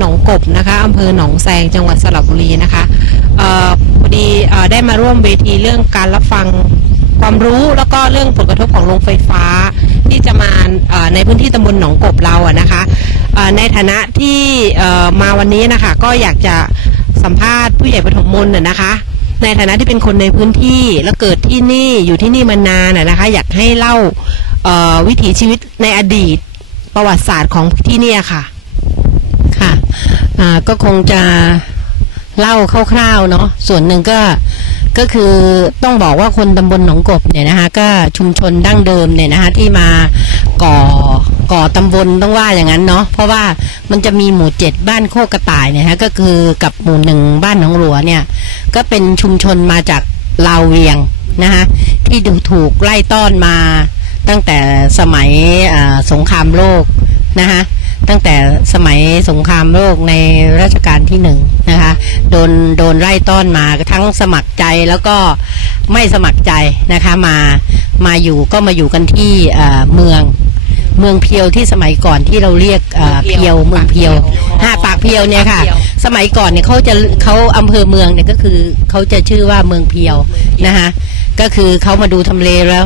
หนองกบนะคะอำเภอหนองแซงจังหวัดสระบุรีนะคะออพอดีออได้มาร่วมเวทีเรื่องการรับฟังความรู้แล้วก็เรื่องผลกระทบของโรงไฟฟ้า ที่จะมาในพื้นที่ตำบลหนองกบเราอะนะคะในฐานะที่มาวันนี้นะคะก็อยากจะสัมภาษณ์ผู้ใหญ่ปฐมมนต์น่ะนะคะ ในฐานะที่เป็นคนในพื้นที่แล้วเกิดที่นี่อยู่ที่นี่มานานน่ะนะคะอยากให้เล่าวิถีชีวิตในอดีตประวัติศาสตร์ของที่นี่ค่ะ ก็คงจะเล่าคร่าวๆเนาะส่วนหนึ่งก็ก็คือต้องบอกว่าคนตำบลหนองกบเนี่ยนะคะก็ชุมชนดั้งเดิมเนี่ยนะคะที่มาก่อก่อตำบลต้องว่าอย่างนั้นเนาะเพราะว่ามันจะมีหมู่เจ็ดบ้านโคกกระต่ายเนี่ยฮะก็คือกับหมู่หนึ่งบ้านหนองหลัวเนี่ยก็เป็นชุมชนมาจากลาวเวียงนะคะที่ดูถูกไล่ต้อนมาตั้งแต่สมัยสงครามโลกนะคะ ตั้งแต่สมัยสงครามโลกในรัชกาลที่หนึ่งนะคะโดนโดนไล่ต้อนมาทั้งสมัครใจแล้วก็ไม่สมัครใจนะคะมามาอยู่ก็มาอยู่กันที่เอ่อเมืองเมืองเพียวที่สมัยก่อนที่เราเรียกเอ่อเมืองเพีเพียยววเมืองเพียวปากเพียวห้าปากเพียวเนี่ยค่ะปากเพียวสมัยก่อนเนี่ยเขาจะเขาอำเภอเมืองเนี่ยก็คือเขาจะชื่อว่าเมืองเพียวนะคะก็คือเขามาดูทำเลแล้ว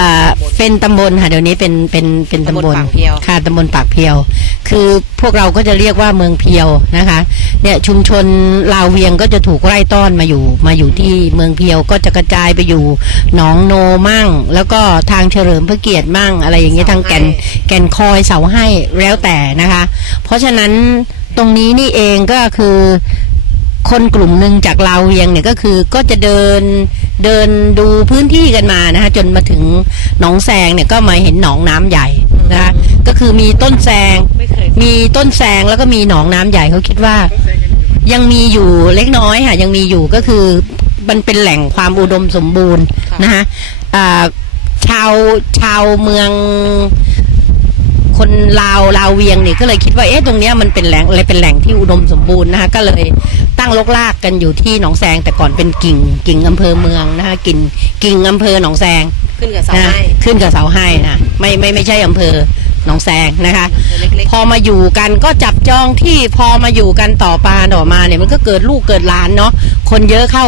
อ่าเป็นตำบลค่ะเดี๋ยวนี้เป็นเป็นเป็นตำบตำบลลปากเพียว ค่ะตำบลปากเพียว คือพวกเราก็จะเรียกว่าเมืองเพียวนะคะ เนี่ยชุมชนลาวเวียงก็จะถูกไล่ต้อนมาอยู่มาอยู่ที่เมืองเพียวก็จะกระจายไปอยู่หนองโนมั่ง แล้วก็ทางเฉลิมพระเกียรติมั่งอะไรอย่างเงี้ยทางแก่นแก่นคอยเสาให้แล้วแต่นะคะ เพราะฉะนั้นตรงนี้นี่เองก็คือ คนกลุ่มหนึ่งจากลาวเวียงเนี่ยก็คือก็จะเดินเดินดูพื้นที่กันมานะคะจนมาถึงหนองแซงเนี่ยก็มาเห็นหนองน้ำใหญ่นะคะก็คือมีต้นแซงไม่เคยมีต้นแซงแล้วก็มีหนองน้ำใหญ่เขาคิดว่า ยังมีอยู่เล็กน้อยค่ะยังมีอยู่ก็คือมันเป็นแหล่งความอุดมสมบูรณ์ค่ะนะคะอ่าชาวชาวเมืองคนลาวลาวเวียงเนี่ยก็เลยคิดว่าเอ๊ะตรงเนี้ยมันเป็นแหล่งอะไรเป็นแหล่งที่อุดมสมบูรณ์นะคะก็เลย ตั้งลกลากกันอยู่ที่หนองแซงแต่ก่อนเป็นกิ่งกิ่งอำเภอเมืองนะคะกิ่งกิ่งอำเภอหนองแซงขึ้นกับเสานะไม้ขึ้นกับเสาให้นะไม่ไม่ไม่ใช่อำเภอหนองแซงนะคะ เล็กพอมาอยู่กันก็จับจองที่พอมาอยู่กันต่อปาต่อมาเนี่ยมันก็เกิดลูกเกิดหลานเนาะคนเยอะเข้า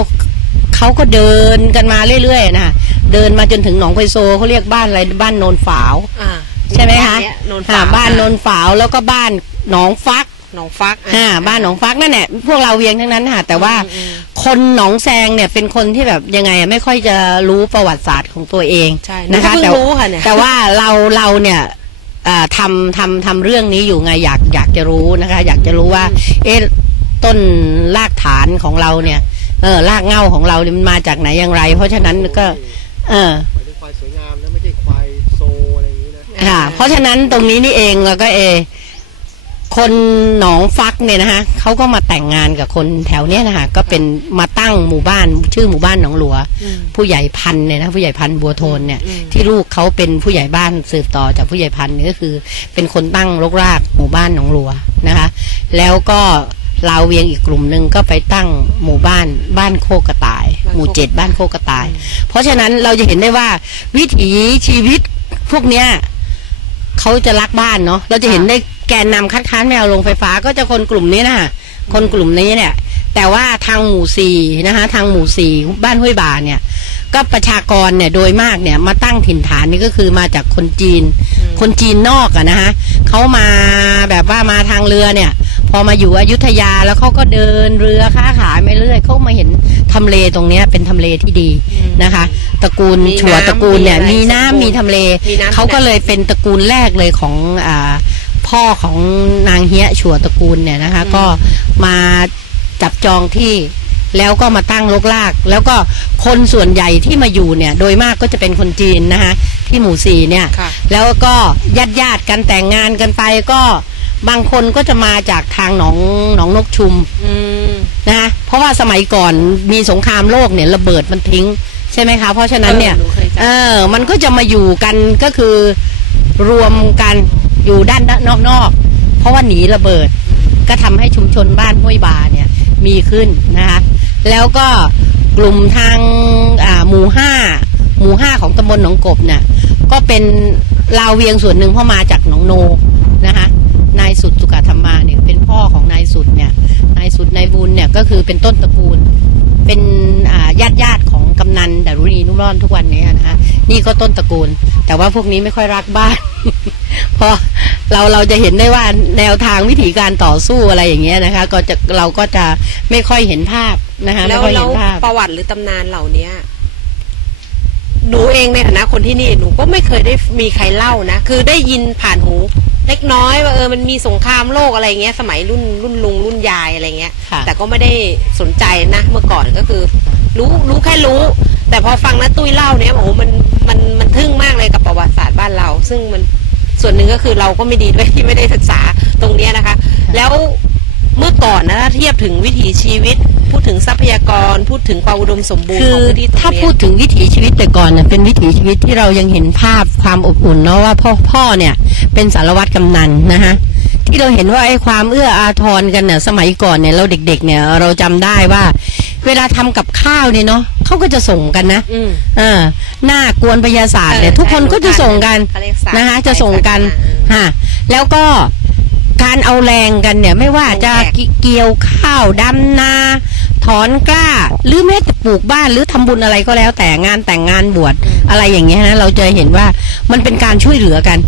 เขาก็เดินกันมาเรื่อยๆนะคะเดินมาจนถึงหนองไพโซเขาเรียกบ้านอะไรบ้านโนนฝาว ๆอ่าใช่ไหมคะบ้านเนี้ยโนนอ่าฝาวบ้านโนนฝาวแล้วก็บ้านหนองฟัก หนองฟักอ่าบ้านหนองฟักนั่นแหละพวกเราเวียงทั้งนั้นค่ะแต่ว่าอืมคนหนองแซงเนี่ยเป็นคนที่แบบยังไงอะไม่ค่อยจะรู้ประวัติศาสตร์ของตัวเองใช่นะคะหนูก็เพิ่งแต่รู้ค่ะเนี่ยแต่ว่าเราเราเนี่ยอ่าทำทำทำเรื่องนี้อยู่ไงอยากอยากจะรู้นะคะ อยากจะรู้ว่า เอ๊ะต้นรากฐานของเราเนี่ยเออรากเหง้าของเราเนี่ยมันมาจากไหนอย่างไร เพราะฉะนั้นก็ เออหมายถึงควายสวยงามนะไม่ใช่ควายโซอะไรอย่างนี้นะค่ะเพราะฉะนั้นตรงนี้นี่เองแล้วก็เอ คนหนองฟักเนี่ยนะคะเขาก็มาแต่งงานกับคนแถวเนี้ยนะคะก็เป็นมาตั้งหมู่บ้านชื่อหมู่บ้านหนองหลัวอืมผู้ใหญ่พันธุ์เนี่ยนะผู้ใหญ่พันธุ์บัวโทนเนี่ยอืมที่ลูกเขาเป็นผู้ใหญ่บ้านสืบต่อจากผู้ใหญ่พันธุ์เนี่ยก็คือ เป็นคนตั้งรกรากหมู่บ้านหนองหลัวนะคะ แล้วก็ลาวเวียงอีกกลุ่มหนึ่งก็ไปตั้งหมู่บ้านบ้านโคกกระต่าย หมู่เจ็ดบ้านโคกกระต่าย เพราะฉะนั้นเราจะเห็นได้ว่าวิถีชีวิตพวกเนี้ยเขาจะรักบ้านเนาะเราจะเห็นได้ แกนนำคัดค้านไม่เอาลงไฟฟ้าก็จะคนกลุ่มนี้นะคะคนกลุ่มนี้เนี่ย แต่ว่าทางหมู่สี่นะคะ ทางหมู่สี่บ้านห้วยบาเนี่ย ก็ประชากรเนี่ยโดยมากเนี่ยมาตั้งถิ่นฐานนี่ก็คือมาจากคนจีน คนจีนนอกอะนะฮะเขามาแบบว่ามาทางเรือเนี่ย พอมาอยู่อยุธยาแล้วเขาก็เดินเรือค้าขายไปเรื่อยเขามาเห็นทำเลตรงเนี้ยเป็นทำเลที่ดีนะคะ ตระกูลมีชัวน้ำตระกูลเนี่ยมีมีอะไรน้ำสมบูรณ์มีทำเลมีน้ำ เขาก็เลยเป็นตระกูลแรกเลยของอ่า พ่อของนางเฮียชัวตระกูลเนี่ยนะคะ ก็มาจับจองที่แล้วก็มาตั้งลกลาก แล้วก็คนส่วนใหญ่ที่มาอยู่เนี่ย โดยมากก็จะเป็นคนจีนนะคะที่หมู่สี่เนี่ยค่ะแล้วก็ญาติญาติๆกันแต่งงานกันไปก็บางคนก็จะมาจากทางหนองหนองนกชุมอืมนะคะเพราะว่าสมัยก่อนมีสงครามโลกเนี่ยระเบิดมันทิ้ง ใช่ไหมคะ เพราะฉะนั้นเนี่ยออหคจำเออมันก็จะมาอยู่กันก็คือรวมกัน อยู่ด้านนอกนอกๆ เพราะว่าหนีระเบิด ก็ทำให้ชุมชนบ้านห้วยบาเนี่ยมีขึ้นนะคะ แล้วก็กลุ่มทางหมู่ห้าหมู่ห้าของตำบลหนองกบเนี่ยก็เป็นลาวเวียงส่วนหนึ่งเพราะมาจากหนองโนนะคะนายสุดสุขธรรมาเนี่ยเป็นพ่อของนายสุดเนี่ยนายสุดนายบุญเนี่ยก็คือเป็นต้นตระกูล เป็นญาติญาติของกำนันดารุณีนุ่มร่อนทุกวันนี้นะคะนี่ก็ต้นตระกูล แต่ว่าพวกนี้ไม่ค่อยรักบ้าน เพราะเราเราจะเห็นได้ว่าแนวทางวิธีการต่อสู้อะไรอย่างเงี้ยนะคะ ก็จะเราก็จะไม่ค่อยเห็นภาพนะคะแล้ไม่วค่อยแล้เห็วนภาพประวัติหรือตำนานเหล่าเนี้ยหนูเองในฐานะคนที่นี่หนูก็ไม่เคยได้มีใครเล่านะ คือได้ยินผ่านหูเล็กน้อยว่าเออมันมีสงครามโลกอะไรเงี้ย สมัยรุ่นรุ่นลุงรุ่นยายอะไรเงี้ยค่ะแต่ก็ไม่ได้สนใจนะเมื่อก่อนก็คือ รู้รู้แค่รู้ แต่พอฟังนะตุ้ยเล่าเนี่ยโอ้โหมันมันมันทึ่งมากเลยกับประวัติศาสตร์บ้านเรา ซึ่งมัน ส่วนหนึ่งก็คือเราก็ไม่ดีด้วยที่ไม่ได้ศึกษาตรงเนี้ยนะคะ แล้วเมื่อก่อนนะถ้าเทียบถึงวิถีชีวิต พูดถึงทรัพยากรพูดถึงความอุดมสมบูรณ์คืขอองพื้นที่ตรงถ้าเนี้ยพูดถึงวิถีชีวิตแต่ก่อนเนี่ยเป็นวิถีชีวิตที่เรายังเห็นภาพความอบอุ่นเนาะว่าพ่อพ่อเนี่ย เป็นสารวัตรกำนันนะฮะที่เราเห็นว่าไอ้ความเอื้ออาทรกันเนี่ยสมัยก่อนเนี่ยเราเด็ก ๆ เนี่ยเราจำได้ว่า เวลาทำกับข้าวเนี่ยเนาะ เขาก็จะส่งกันนะอืมเออหน้ากวนพยาศาสตร์เนี่ยเออทุกคนใช่ก็จะส่งกันเขาเรียกศาสตร์นะคะจะส่งกันศาสตร์ฮะแล้วก็การเอาแรงกันเนี่ย ไม่ว่าจะลงแขกกิเกี่ยวข้าวดำนาถอนกล้า หรือแม้แต่ปลูกบ้านหรือทำบุญอะไรก็แล้วแต่งานแต่งงานบวชอะไรอย่างเงี้ยนะเราจะเห็นว่ามันเป็นการช่วยเหลือกัน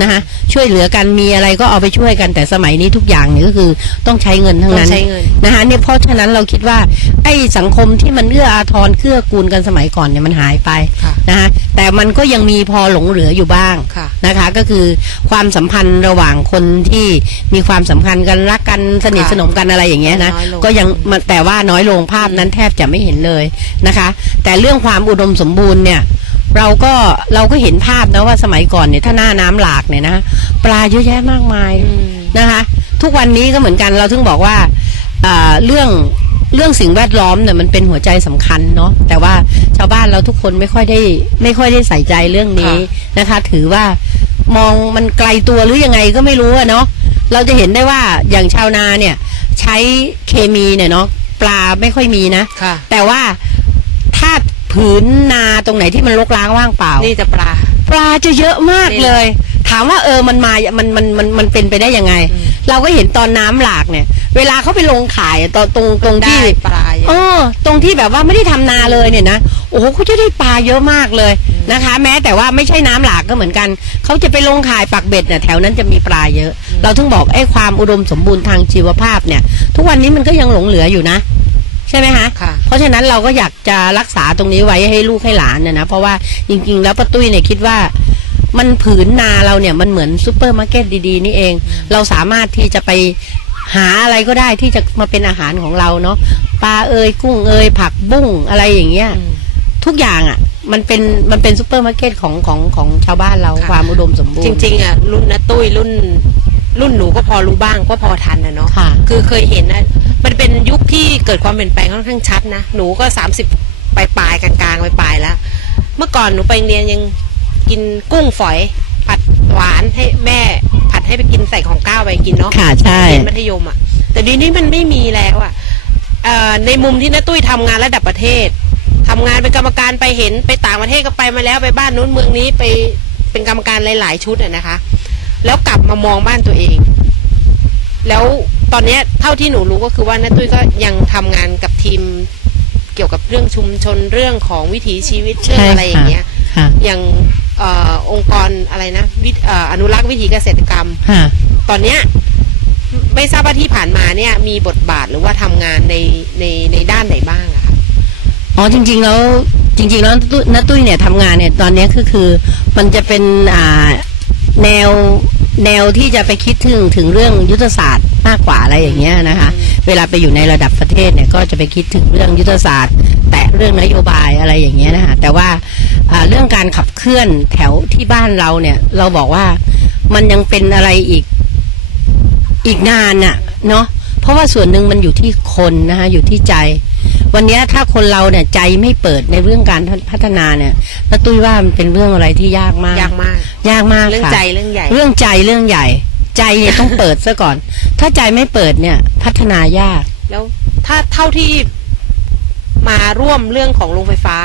นะคะช่วยเหลือกันมีอะไรก็เอาไปช่วยกันแต่สมัยนี้ทุกอย่างเนี่ยก็คือต้องใช้เงินทั้งต้อนั้งนใช้เงินนะคะเนี่ยเพราะฉะนั้นเราคิดว่าไอ้สังคมที่มันเอื้ออาทรเกื้อกูลกันสมัยก่อนเนี่ยมันหายไปค่ะนะคะแต่มันก็ยังมีพอหลงเหลืออยู่บ้างค่ะนะคะ ก็คือความสัมพันธ์ระหว่างคนที่มีความสัมพันธ์กันรักกันสนิทค่ะสนมกันอะไรอย่างเงี้ยนะน้อยลงก็ยังมันแต่ว่าน้อยลงภาพนั้นแทบจะไม่เห็นเลยนะคะ แต่เรื่องความอุดมสมบูรณ์เนี่ย เราก็เราก็เห็นภาพนะว่าสมัยก่อนเนี่ยถ้าหน้าน้ำหลากเนี่ยนะปลาเยอะแยะมากมายอืมนะคะ ทุกวันนี้ก็เหมือนกันเราถึงบอกว่าอ่าเรื่องเรื่องสิ่งแวดล้อมเนี่ยมันเป็นหัวใจสำคัญเนาะแต่ว่าชาวบ้านเราทุกคนไม่ค่อยได้ไม่ค่อยได้ใส่ใจเรื่องนี้นะคะ ถือว่ามองมันไกลตัวหรือยังไงก็ไม่รู้อะเนาะเราจะเห็นได้ว่าอย่างชาวนาเนี่ย ใช้เคมีเนี่ยเนาะปลาไม่ค่อยมีนะค่ะแต่ว่าถ้า ผืนนาตรงไหนที่มันรกร้างว่างเปล่า นี่จะปลา ปลาจะเยอะมากนี่เลย ถามว่าเออมันมา มันมันมันมันเป็นไปได้ยังไงอืมเราก็เห็นตอนน้ำหลากเนี่ย เวลาเขาไปลงขายอะตอนตรงตรงได้ที่ปลาเยเออะอตรงที่แบบว่าไม่ได้ทำนาเลยเนี่ยนะโอ้โหเขาจะได้ปลาเยอะมากเลยนะคะ แม้แต่ว่าไม่ใช่น้ำหลากก็เหมือนกันเขาจะไปลงขายปักเบ็ดเนี่ยแถวนั้นจะมีปลาเยอะ เราถึงบอกไอ้ความอุดมสมบูรณ์ทางชีวภาพเนี่ย ทุกวันนี้มันก็ยังหลงเหลืออยู่นะ ใช่ไหมคะค่ะ เพราะฉะนั้นเราก็อยากจะรักษาตรงนี้ไว้ให้ลูกให้หลานนะนะเพราะว่าจริงๆ แล้วป้าตุ้ยเนี่ยคิดว่ามันผืนนาเราเนี่ยมันเหมือนซูเปอร์มาร์เก็ตดีๆ นี่เอง เราสามารถที่จะไปหาอะไรก็ได้ที่จะมาเป็นอาหารของเราเนาะปลาเอยกุ้งเอยผักบุ้งอะไรอย่างเงี้ยอืมทุกอย่างอะ่ะมันเป็นมันเป็นซูเปอร์มาร์เก็ตของของของชาวบ้านเราค่ะความอุดมสมบูรณ์ จริงๆอะรุ่นนะตุ้ยรุ่น รุ่นหนูก็พอรู้บ้างก็พอทันนะเนาะค่ะคือเคยเห็นนะ มันเป็นยุคที่เกิดความเปลี่ยนแปลงค่อนข้างชัดนะหนูก็สามสิบปลายปลายๆกลางๆปลายปลายๆแล้ว เมื่อก่อนหนูไปโรงเรียนยังกินกุ้งฝอย ผัดหวานให้แม่ผัดให้ไปกินใส่ของก้าวไปกินเนาะค่ะใช่เรียนมัธยมอะ แต่เดียวนี้มันไม่มีแล้วอะเอ่อในมุมที่น้าตุ้ยทำงานระดับประเทศทำงานเป็นกรรมการไปเห็นไปต่างประเทศก็ไปมาแล้วไปบ้านนู้นเมืองนี้ไปเป็นกรรมการหลาย ๆ ชุดอะนะคะ แล้วกลับมามองบ้านตัวเอง แล้ว ตอนเนี้ยเท่าที่หนูรู้ก็คือว่าน้าตุ้ยก็ยังทำงานกับทีมเกี่ยวกับเรื่องชุมชนเรื่องของวิถีชีวิตเรื่องใช่อะไรอย่างเงี้ยค่ะอย่างเออองค์กรอะไรนะวิเอ่ออนุรักษ์วิถีเกษตรกรรมค่ะตอนเนี้ยไม่ทราบว่าที่ผ่านมาเนี่ยมีบทบาทหรือว่าทำงานในในในด้านไหนบ้างอะคะอ๋อจริง ๆ แล้วจริง ๆ แล้วตุ้ยน้าตุ้ยเนี่ยทำงานเนี่ยตอนเนี้ยคือคือมันจะเป็นอ่าแนว แนวที่จะไปคิดถึงถึงเรื่องยุทธศาสตร์มากกว่าอะไรอย่างเงี้ยนะคะ เวลาไปอยู่ในระดับประเทศเนี่ยก็จะไปคิดถึงเรื่องยุทธศาสตร์ แตะเรื่องนโยบายอะไรอย่างเงี้ยนะคะแต่ว่าอ่าเรื่องการขับเคลื่อนแถวที่บ้านเราเนี่ย เราบอกว่ามันยังเป็นอะไรอีกอีกนานน่ะเนาะเพราะว่าส่วนหนึ่งมันอยู่ที่คนนะคะอยู่ที่ใจ วันเนี้ยถ้าคนเราเนี่ยใจไม่เปิดในเรื่องการพัฒนาเนี่ยน้าตุ้ยว่ามันเป็นเรื่องอะไรที่ยากมาก ยากมาก ยากมากเรื่องค่ะใจเรื่องใหญ่ เรื่องใจเรื่องใหญ่ ใจเนี่ยต้องเปิดซะก่อน ถ้าใจไม่เปิดเนี่ย พัฒนายาก แล้วถ้าเท่าที่มาร่วมเรื่องของโรงไฟฟ้า